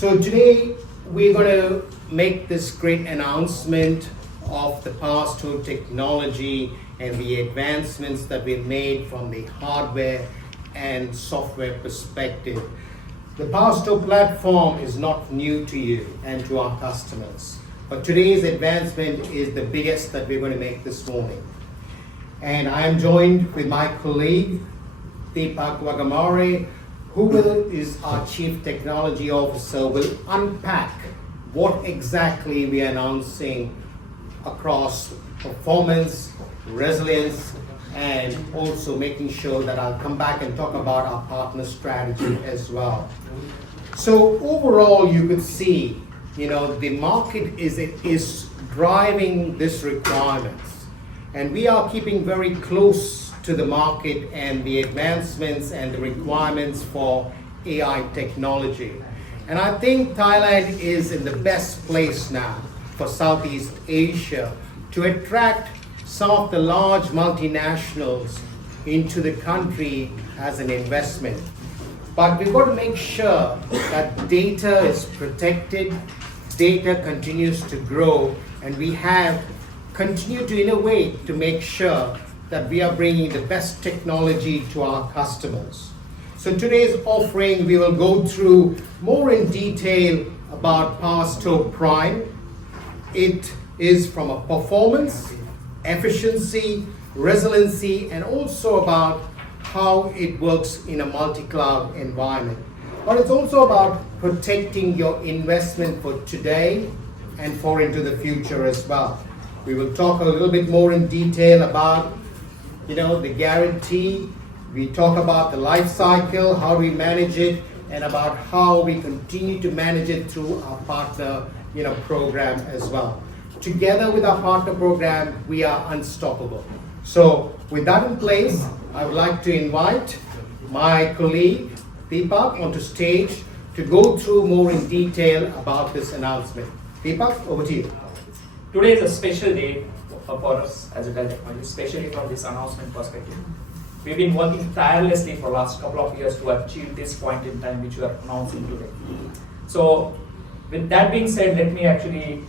So today we're going to make this great announcement of the PowerStore technology and the advancements that we've made from the hardware and software perspective. The PowerStore platform is not new to you and to our customers, but today's advancement is the biggest that we're going to make this morning. And I am joined with my colleague, Deepak who is our Chief Technology Officer, will unpack what exactly we are announcing across performance, resilience, and also making sure that I'll come back and talk about our partner strategy as well. So overall, you could see, the market is driving this requirements, and we are keeping very close to the market and the advancements and the requirements for AI technology. And I think Thailand is in the best place now for Southeast Asia to attract some of the large multinationals into the country as an investment. But we've got to make sure that data is protected, data continues to grow, and we have continued to innovate to make sure that we are bringing the best technology to our customers. So today's offering, we will go through more in detail about PowerStore Prime. It is from a performance, efficiency, resiliency, and also about how it works in a multi-cloud environment. But it's also about protecting your investment for today and for into the future as well. We will talk a little bit more in detail about the guarantee. We talk about the life cycle, how we manage it, and about how we continue to manage it through our partner program as well. Together with our partner program, we are unstoppable. So with that in place, I would like to invite my colleague Deepak onto stage to go through more in detail about this announcement. Deepak, over to you. Today is a special day for us as a Dell technology, especially from this announcement perspective. We've been working tirelessly for the last couple of years to achieve this point in time which we are announcing today. So with that being said, let me actually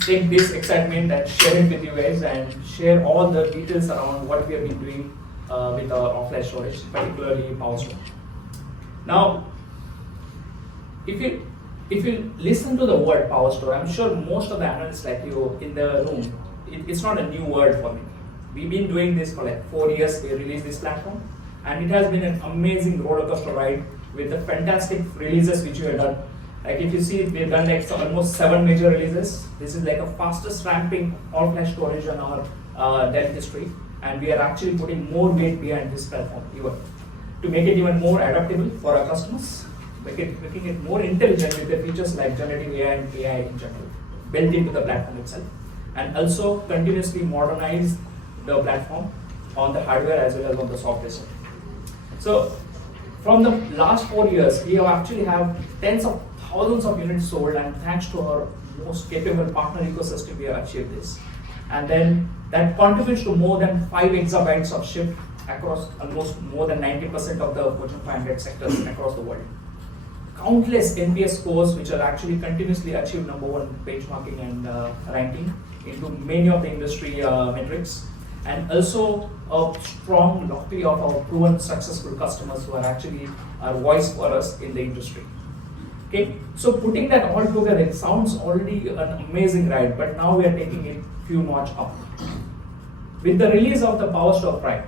take this excitement and share it with you guys and share all the details around what we have been doing with our offline storage, particularly PowerStore. Now, if you listen to the word PowerStore, I'm sure most of the analysts like you in the room, it's not a new word for me. We've been doing this for like 4 years. We released this platform, and it has been an amazing rollercoaster ride with the fantastic releases which we have done. Like if you see, we've done like almost 7 major releases. This is like a fastest ramping all-flash storage on our Dell history, and we are actually putting more weight behind this platform even to make it even more adaptable for our customers, making it more intelligent with the features like generative AI and AI in general built into the platform itself, and also continuously modernize the platform on the hardware as well as on the software side. So from the last 4 years, we have actually have tens of thousands of units sold, and thanks to our most capable partner ecosystem, we have achieved this. And then that contributes to more than 5 exabytes of shipped across almost more than 90% of the Fortune 500 sectors across the world. Countless NPS scores which are actually continuously achieved number 1 benchmarking and ranking into many of the industry metrics, and also a strong loyalty of our proven successful customers who are actually our voice for us in the industry. Okay, so putting that all together, it sounds already an amazing ride, but now we are taking it few notch up. With the release of the PowerStore Prime,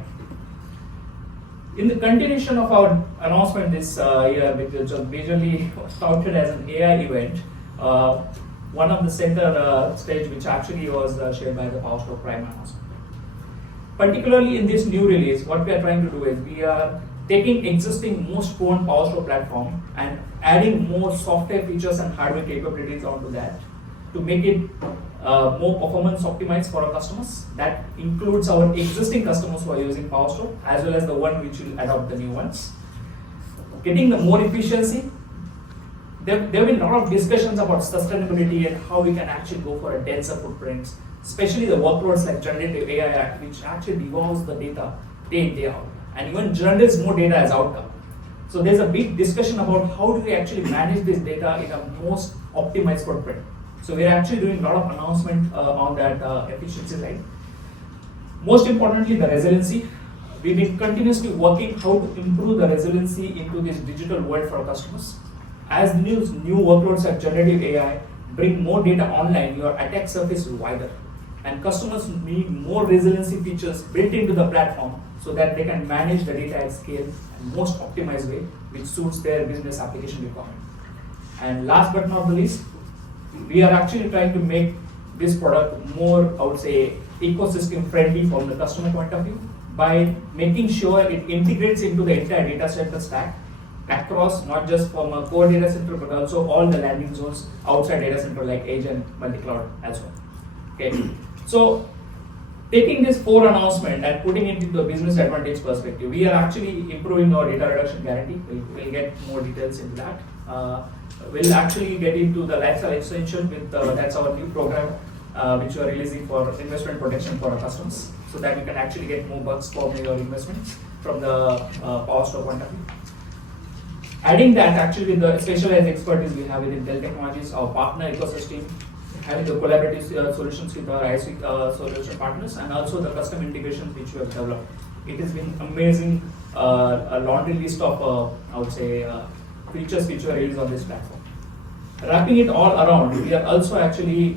in the continuation of our announcement this year, which was majorly touted as an AI event, one of the center stage which actually was shared by the PowerStore Prime announcement. Particularly in this new release, what we are trying to do is we are taking existing most proven PowerStore platform and adding more software features and hardware capabilities onto that to make it more performance optimized for our customers. That includes our existing customers who are using PowerStore as well as the one which will adopt the new ones. Getting the more efficiency. There have been a lot of discussions about sustainability and how we can actually go for a denser footprint, especially the workloads like generative AI, which actually devolves the data day in, day out, and even generates more data as outcome. So there's a big discussion about how do we actually manage this data in a most optimized footprint. So we're actually doing a lot of announcement on that efficiency side. Most importantly, the resiliency. We've been continuously working how to improve the resiliency into this digital world for our customers. As new workloads like generative AI bring more data online, your attack surface is wider. And customers need more resiliency features built into the platform so that they can manage the data at scale in most optimized way, which suits their business application requirement. And last but not the least, we are actually trying to make this product more, I would say, ecosystem friendly from the customer point of view by making sure it integrates into the entire data center stack across not just from a core data center but also all the landing zones outside data center like edge and multi-cloud as well. Okay, so taking this 4 announcement and putting it into the business advantage perspective, we are actually improving our data reduction guarantee. We'll get more details into that. We'll actually get into the lifestyle extension with that's our new program which we are releasing for investment protection for our customers, so that you can actually get more bucks for your investments from the PowerStore point of view. Adding that actually with the specialized expertise we have within Dell Technologies, our partner ecosystem, having the collaborative solutions with our ISV solution partners, and also the custom integrations which we have developed. It has been amazing, a laundry list of I would say features which were released on this platform. Wrapping it all around, we are also actually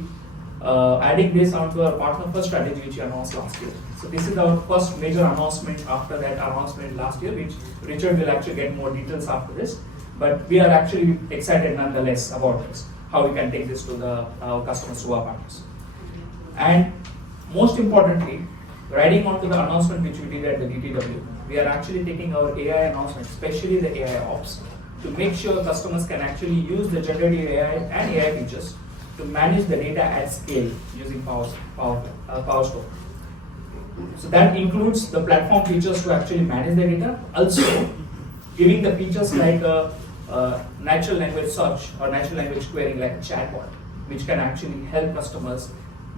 adding this onto our partner first strategy which we announced last year. So this is our first major announcement after that announcement last year, which Richard will actually get more details after this. But we are actually excited nonetheless about this, how we can take this to our customers, to our partners. And most importantly, riding on to the announcement which we did at the DTW, we are actually taking our AI announcement, especially the AI ops, to make sure customers can actually use the generative AI and AI features to manage the data at scale using PowerStore. So that includes the platform features to actually manage the data, also giving the features like natural language search or natural language querying like a chatbot, which can actually help customers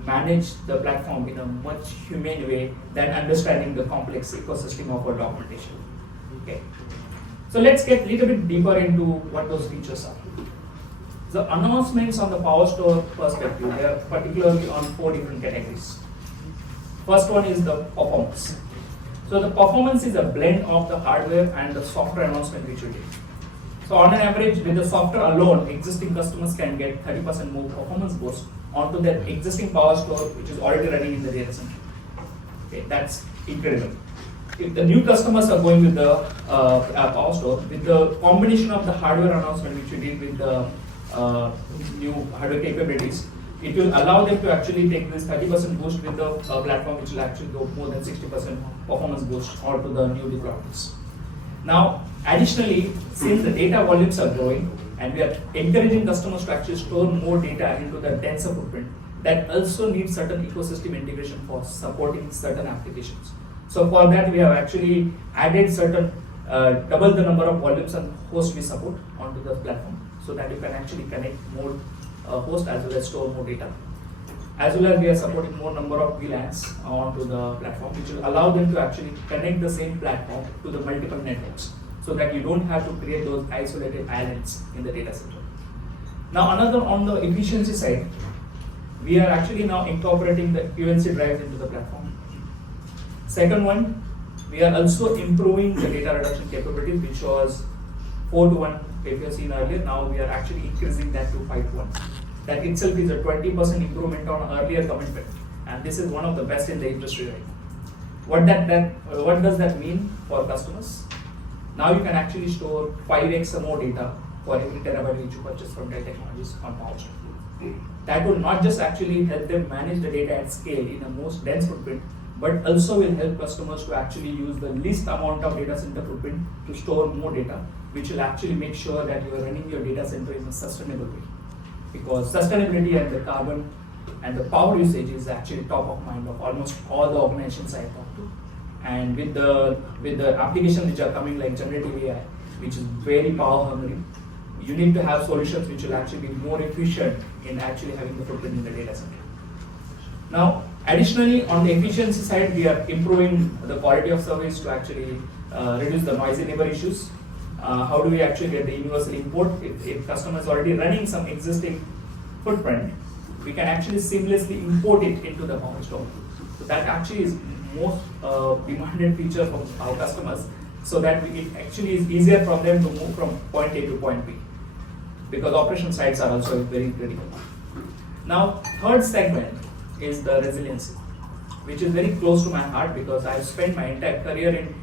manage the platform in a much humane way than understanding the complex ecosystem of our documentation. Okay. So let's get a little bit deeper into what those features are. The announcements on the PowerStore perspective, they are particularly on 4 different categories. First one is the performance. So the performance is a blend of the hardware and the software announcement which we did. So on an average, with the software alone, existing customers can get 30% more performance boost onto their existing PowerStore which is already running in the data center. Okay, that's incredible. If the new customers are going with the PowerStore, with the combination of the hardware announcement which we did with the new hardware capabilities, it will allow them to actually take this 30% boost with the platform, which will actually go more than 60% performance boost onto the new deployments. Now, additionally, since the data volumes are growing and we are encouraging customers to actually store more data into the denser footprint, that also needs certain ecosystem integration for supporting certain applications. So for that, we have actually added certain double the number of volumes and hosts we support onto the platform, so that you can actually connect more hosts as well as store more data. As well as we are supporting more number of VLANs onto the platform, which will allow them to actually connect the same platform to the multiple networks, so that you don't have to create those isolated islands in the data center. Now another on the efficiency side, we are actually now incorporating the UNC drives into the platform. Second one, we are also improving the data reduction capability, which was 4:1 if you have seen earlier. Now we are actually increasing that to 5:1. That itself is a 20% improvement on earlier commitment, and this is one of the best in the industry right now. What does that mean for customers? Now you can actually store 5x or more data for every terabyte which you purchase from Dell Technologies on PowerStore. That will not just actually help them manage the data at scale in a most dense footprint, but also will help customers to actually use the least amount of data center footprint to store more data, which will actually make sure that you are running your data center in a sustainable way. Because sustainability and the carbon and the power usage is actually top of mind of almost all the organizations I talk to. And with the applications which are coming like generative AI, which is very power hungry, you need to have solutions which will actually be more efficient in actually having the footprint in the data center. Now, additionally, on the efficiency side, we are improving the quality of service to actually reduce the noisy neighbor issues. how do we actually get the universal import? If customer is already running some existing footprint, we can actually seamlessly import it into the PowerStore. So that actually is most demanded feature from our customers, so that it actually is easier for them to move from point A to point B, because operation sites are also very critical. Now, third segment is the resiliency, which is very close to my heart because I've spent my entire career in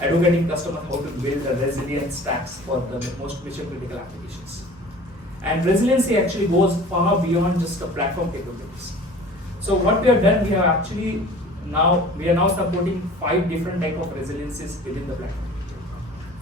advocating customers how to build the resilient stacks for the most mission critical applications. And resiliency actually goes far beyond just the platform capabilities. So what we have done, we are now supporting 5 different type of resiliencies within the platform.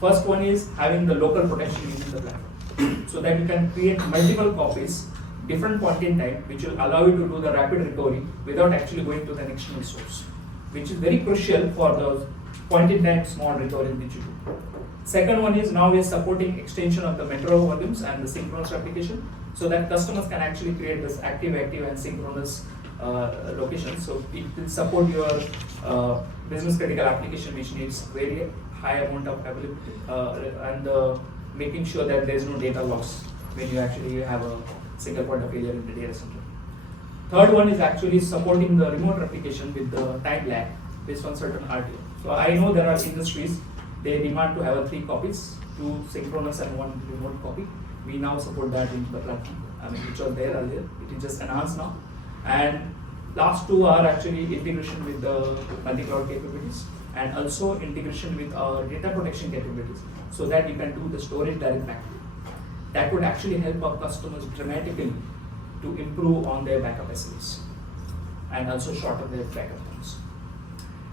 First one is having the local protection within the platform, so that you can create multiple copies, different point in time, which will allow you to do the rapid recovery without actually going to the external source, which is very crucial for the point in time small recovery which you do. Second one is now we are supporting extension of the metro volumes and the synchronous replication, so that customers can actually create this active and synchronous locations. So it will support your business critical application which needs very high amount of availability and making sure that there is no data loss when you actually have a single point of failure in the data center. Third one is actually supporting the remote replication with the time lag based on certain RTO. So I know there are industries, they demand to have 3 copies, 2 synchronous and 1 remote copy. We now support that into the platform, which was there earlier. It is just enhanced now. And last 2 are actually integration with the multi-cloud capabilities and also integration with our data protection capabilities, so that you can do the storage direct backup. That would actually help our customers dramatically to improve on their backup SLAs and also shorten their backup times.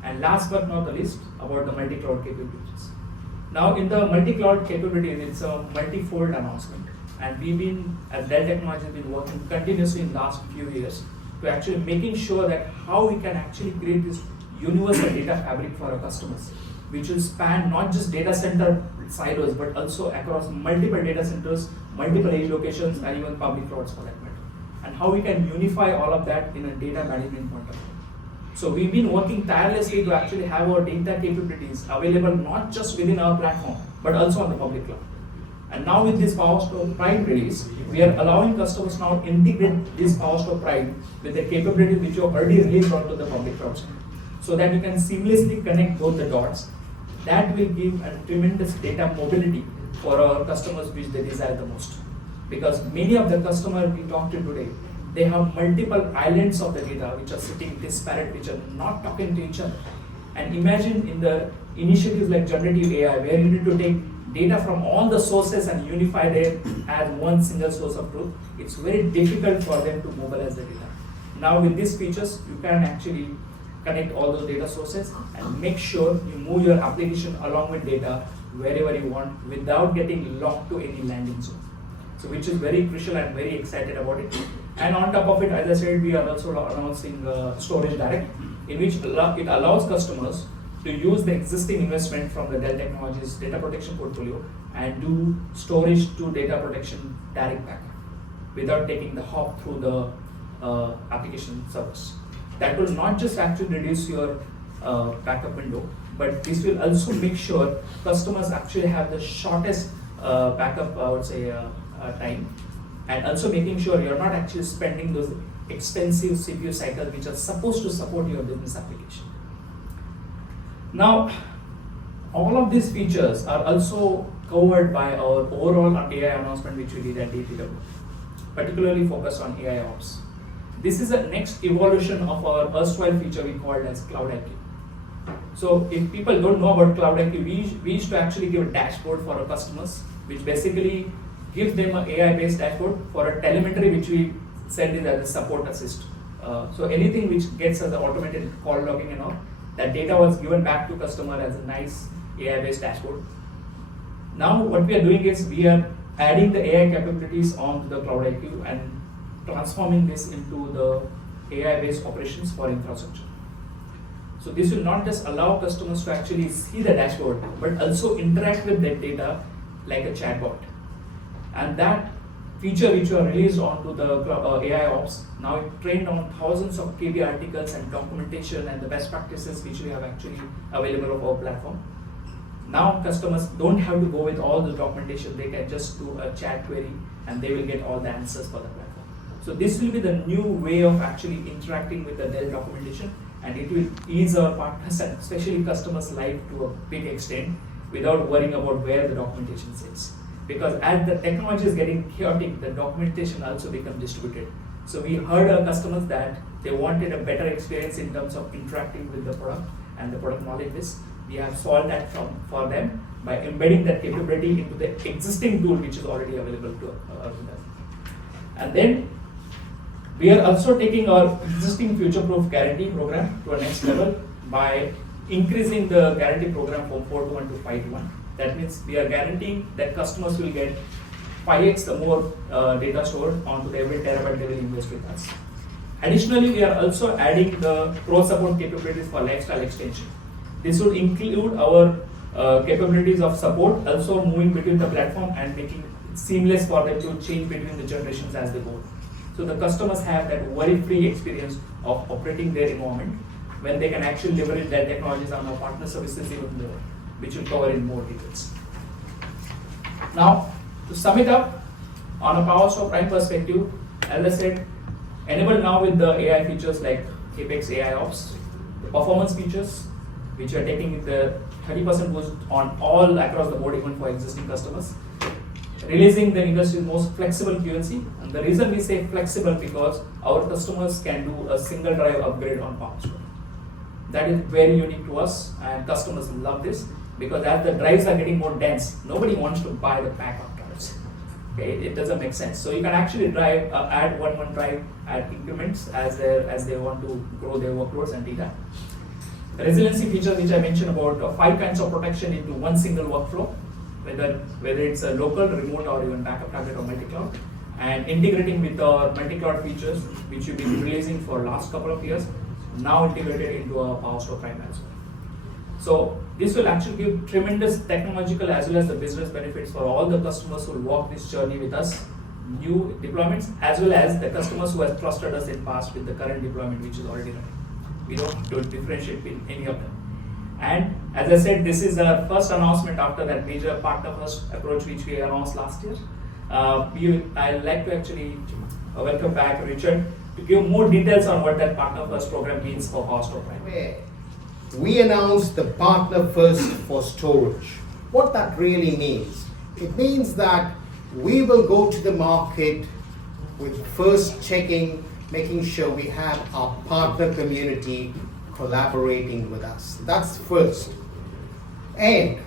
And last but not the least, about the multi-cloud capabilities. Now in the multi-cloud capabilities, it's a multi-fold announcement, and we've been, as Dell Technologies, been working continuously in the last few years to actually making sure that how we can actually create this universal data fabric for our customers, which will span not just data center silos, but also across multiple data centers, multiple edge locations, and even public clouds for that matter. And how we can unify all of that in a data management point of view. So we've been working tirelessly to actually have our data capabilities available not just within our platform, but also on the public cloud. And now with this PowerStore Prime release, we are allowing customers now to integrate this PowerStore Prime with the capabilities which you already released onto the public cloud, so that you can seamlessly connect both the dots. That will give a tremendous data mobility for our customers which they desire the most. Because many of the customers we talked to today, they have multiple islands of the data which are sitting disparate, which are not talking to each other. And imagine in the initiatives like generative AI, where you need to take data from all the sources and unify them as one single source of truth, it's very difficult for them to mobilize the data. Now with these features, you can actually connect all those data sources and make sure you move your application along with data wherever you want without getting locked to any landing zone. So which is very crucial and very excited about it. And on top of it, as I said, we are also announcing Storage Direct, in which it allows customers to use the existing investment from the Dell Technologies data protection portfolio and do storage to data protection direct back without taking the hop through the application service. That will not just actually reduce your backup window, but this will also make sure customers actually have the shortest backup, I would say, time, and also making sure you're not actually spending those expensive CPU cycles which are supposed to support your business application. Now, all of these features are also covered by our overall AI announcement which we did at DPW, particularly focused on AI Ops. This is the next evolution of our erstwhile feature we called as Cloud IQ. So if people don't know about Cloud IQ, we used to actually give a dashboard for our customers, which basically gives them an AI-based dashboard for a telemetry which we send it as a support assist. So anything which gets us the automated call logging and all, that data was given back to customer as a nice AI-based dashboard. Now what we are doing is we are adding the AI capabilities on the Cloud IQ and transforming this into the AI-based operations for infrastructure. So this will not just allow customers to actually see the dashboard, but also interact with that data like a chatbot. And that feature which was released onto the AI Ops, now it trained on thousands of KB articles and documentation and the best practices which we have actually available of our platform. Now customers don't have to go with all the documentation, they can just do a chat query and they will get all the answers for the platform. So this will be the new way of actually interacting with the Dell documentation, and it will ease our partners and especially customers' life to a big extent without worrying about where the documentation sits. Because as the technology is getting chaotic, the documentation also becomes distributed. So we heard our customers that they wanted a better experience in terms of interacting with the product and the product knowledge base. We have solved that for them by embedding that capability into the existing tool which is already available to them. And then we are also taking our existing future-proof guarantee program to a next level by increasing the guarantee program from 4 to 1 to 5 to 1. That means we are guaranteeing that customers will get 5x the more data stored onto the every terabyte they will invest with us. Additionally, we are also adding the pro support capabilities for lifestyle extension. This will include our capabilities of support, also moving between the platform and making it seamless for them to change between the generations as they go. So the customers have that worry-free experience of operating their environment when they can actually leverage their technologies on our partner services even more, which will cover in more details. Now, to sum it up, on a PowerStore Prime perspective, as I said, enabled now with the AI features like Apex AI Ops, the performance features, which are taking the 30% boost on all across the board, even for existing customers. Releasing the industry's most flexible QLC, and the reason we say flexible because our customers can do a single drive upgrade on PowerStore. That is very unique to us, and customers love this because as the drives are getting more dense, nobody wants to buy the pack of drives. Okay, it doesn't make sense. So you can actually add one drive at increments as they want to grow their workloads and data. The resiliency feature which I mentioned about 5 kinds of protection into one single workflow, whether it's a local, remote, or even backup target or multi-cloud, and integrating with our multi-cloud features which we've been releasing for last couple of years, now integrated into our PowerStore Prime as well. So this will actually give tremendous technological as well as the business benefits for all the customers who will walk this journey with us, new deployments, as well as the customers who have trusted us in past with the current deployment which is already running. We don't differentiate between any of them. And as I said, this is our first announcement after that major partner first approach which we announced last year. I'd like to actually welcome back Richard to give more details on what that partner first program means for PowerStore Prime. We announced the partner first for storage. What that really means? It means that we will go to the market with first making sure we have our partner community collaborating with us. That's first. And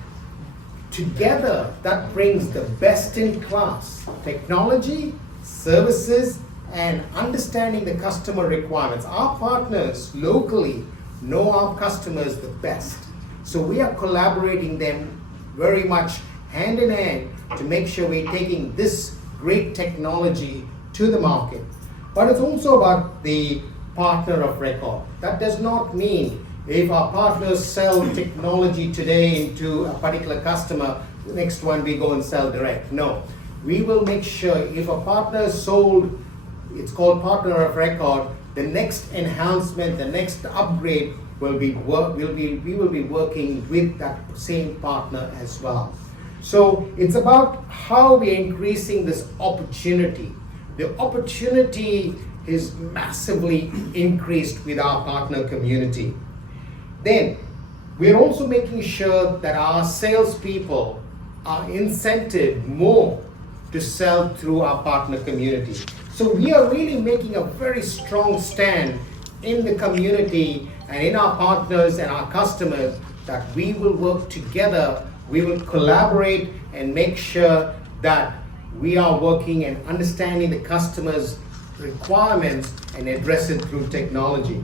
together that brings the best in class technology, services, and understanding the customer requirements. Our partners locally know our customers the best. So we are collaborating them very much hand in hand to make sure we're taking this great technology to the market. But it's also about the partner of record. That does not mean if our partners sell technology today into a particular customer, the next one we go and sell direct. No, we will make sure if a partner sold, it's called partner of record, the next enhancement, the next upgrade we will be working with that same partner as well. So it's about how we're increasing this opportunity. The opportunity is massively increased with our partner community. Then we're also making sure that our salespeople are incented more to sell through our partner community. So we are really making a very strong stand in the community and in our partners and our customers that we will work together, we will collaborate and make sure that we are working and understanding the customer's requirements and address it through technology.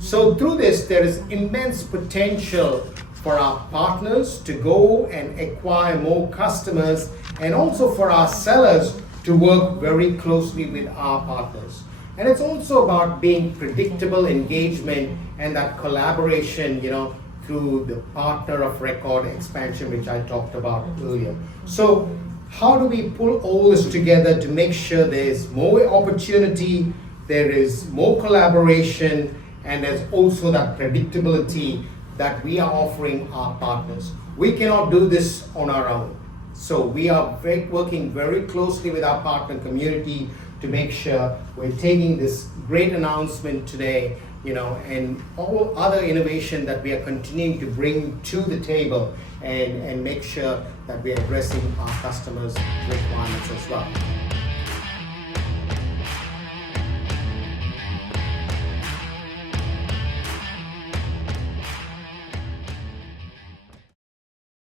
So through this, there is immense potential for our partners to go and acquire more customers and also for our sellers to work very closely with our partners. And it's also about being predictable engagement and that collaboration, through the partner of record expansion, which I talked about earlier. So how do we pull all this together to make sure there's more opportunity, there is more collaboration, and there's also that predictability that we are offering our partners. We cannot do this on our own. So we are working very closely with our partner community to make sure we're taking this great announcement today, and all other innovation that we are continuing to bring to the table and make sure that we're addressing our customers' requirements as well.